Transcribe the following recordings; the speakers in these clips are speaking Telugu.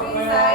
శ్రీ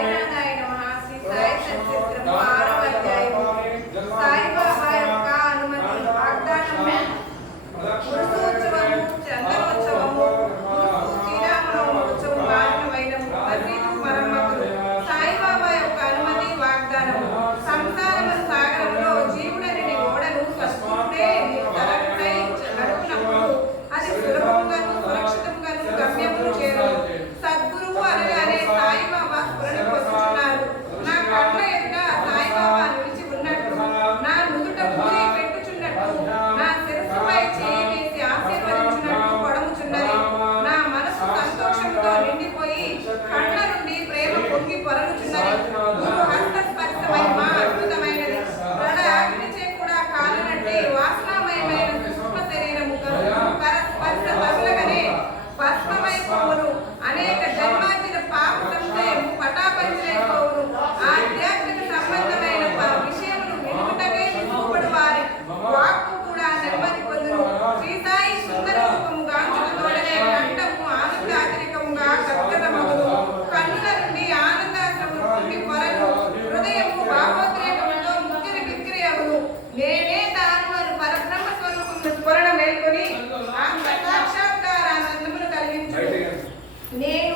మేల్కొని సాక్షాత్కారానందమును కలిగించు. నేను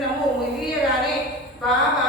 နှုတ်ဝင်ပြီးရတာနဲ့ဘာမှ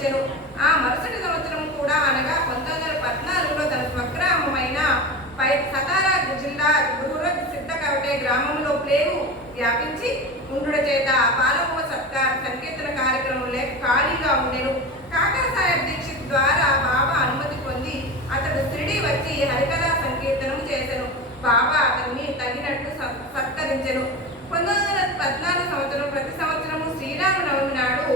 ప్రజలు ఆ మరుసటి సంవత్సరం కూడా అనగా పంతొమ్మిది వందల పద్నాలుగులో తన స్వగ్రామమైన పై సతారా జిల్లా రూరల్ సిద్ధకవటే గ్రామంలో ప్లేగు వ్యాపించి ఉండుట చేత పాలవ సత్కార సంకీర్తన కార్యక్రమం లేక ఖాళీగా ఉండేను. కాకా సాహెబ్ దీక్షిత్ ద్వారా బాబా అనుమతి పొంది అతడు త్రిడి వచ్చి హరికథా సంకీర్తనం చేశాను బాబా అతన్ని తగినట్టు సత్కరించను. పంతొమ్మిది వందల పద్నాలుగు సంవత్సరం ప్రతి సంవత్సరము శ్రీరామనవమి నాడు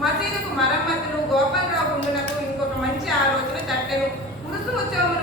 మసీదుకు మరమ్మతులు గోపాలరావు గుండునకు ఇంకొక మంచి ఆలోచన తట్టెను ఉరుసు ఉద్యోగులు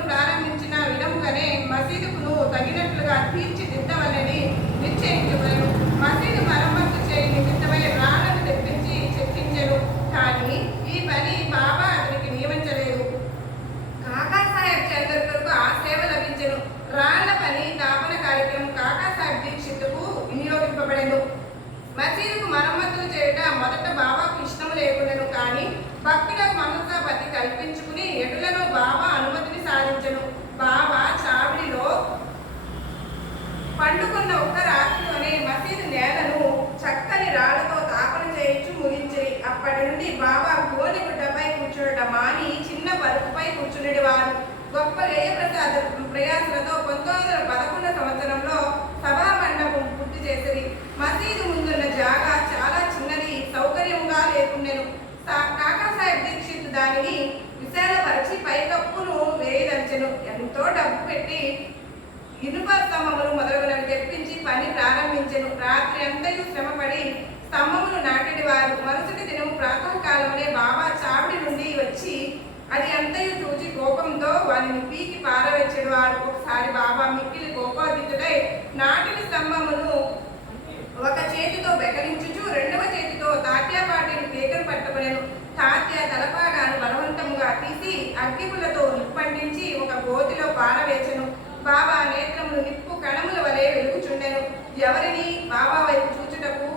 వేయదలిచెను ఎంతో డబ్బు పెట్టి ఇనుప స్తంభములు మొదలగునవి తెప్పించి పని ప్రారంభించను. రాత్రి అంతయు శ్రమపడి స్తంభములు నాటిన వారు. మరుసటి దినము ప్రాతకాలమునే బాబా చావిడి నుండి వచ్చి అది అంతయు చూచి కోపంతో వారిని పీకి పారవెచ్చడు వారు. ఒకసారి బాబా మిక్కిలి కోపాదితుడై నాటిన స్తంభమును ఒక చేతితో బెకరించుచు రెండవ చేతితో తాత్యాపాటిని కేకలు పట్టుకునేను. తాత్య తలపాగాను బలవంతముగా తీసి అగ్గిపులతో గోతిలో పారవేచను బాబా నేత్రములు నిప్పు కణముల వలె వెలుగుచుండెను. ఎవరిని బాబా వైపు చూచుటకు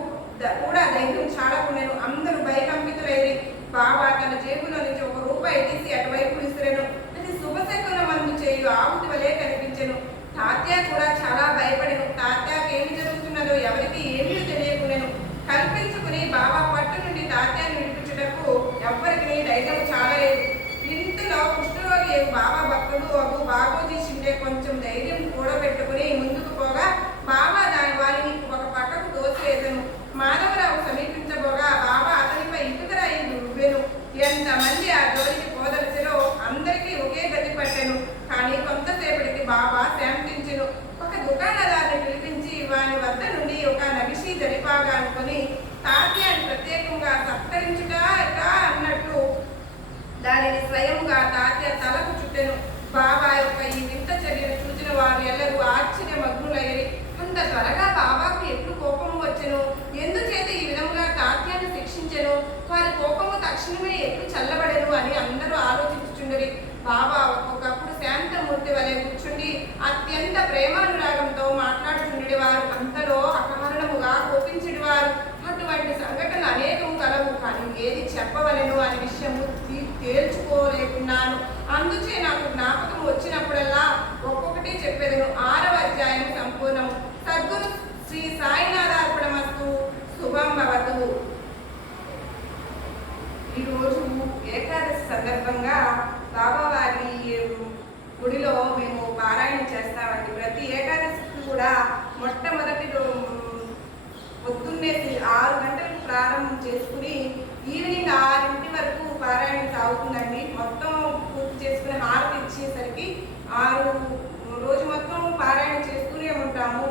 కూడా ధైర్యం చాలకుండెను అందరూ భయకంపితులైరి. బాబా తన జేబులో నుంచి ఒక రూపాయి తీసి అటువైపు విసిరెను. అది శుభశకుల మందు చేయు ఆహుతి వలె కనిపించెను. తాత్య కూడా చాలా భయపడెను. తాత్యాకి ఏమి జరుగుతున్నదో ఎవరికి ఏమీ తెలియకునేను కల్పించుకుని బాబా పట్టు నుండి తాత్యాన్ని బాబా భక్తుడు అగు బాగోజీ షిండే కొంచెం ప్రేమానురాగంతో మాట్లాడుచుండేది వారు అంతలో అకమరణముగా అకారణముగా కోపించుడివారు అటువంటి సంఘటనలు అనేకము కలవు కానీ ఏది చెప్పవలను అనే విషయము తేల్చుకోలేకున్నాను. అందుచే నాకు జ్ఞాపకం వచ్చినప్పుడల్లా ఒక్కొక్కటి చెప్పేదను. ఆరవ అధ్యాయం సంపూర్ణం సద్గురు శ్రీ సాయినాథార్పణమస్తు శుభం భవతు. ఈరోజు ఏకాదశి సందర్భంగా బాబావారి గుడిలో మేము పారాయణ చేస్తామండి. ప్రతి ఏకాదశికి కూడా మొట్టమొదటి రో- పొద్దున్నే ఆరు గంటలకు ప్రారంభం చేసుకుని ఈవినింగ్ ఆరింటి వరకు పారాయణ సాగుతుందండి. మొత్తం పూర్తి చేసుకుని హారతి ఇచ్చేసరికి ఆరు రోజు మొత్తం పారాయణ చేస్తూనే ఉంటాము.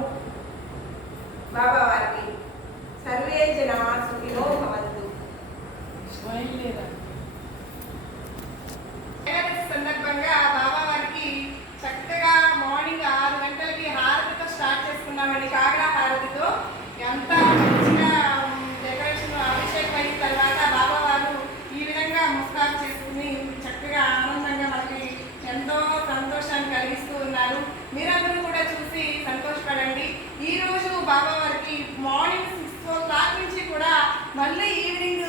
బాబా వారికి. సర్వే జన సుఖినో భవంతు సందర్భంగా బాబా వారికి చక్కగా మార్నింగ్ ఆరు గంటలకి హారతితో స్టార్ట్ చేసుకున్నామండి కాకర హారతితో ఎంత మంచిగా డెకరేషన్ అభిషేకం అయిన తర్వాత బాబా వారు ఈ విధంగా ముస్తాబ్ చేసుకుని చక్కగా ఆనందంగా మనకి ఎంతో సంతోషాన్ని కలిగిస్తూ ఉన్నారు. మీరందరూ కూడా చూసి సంతోషపడండి. ఈ రోజు బాబా వారికి మార్నింగ్ సిక్స్ ఓ క్లాక్ నుంచి కూడా మళ్ళీ ఈవినింగ్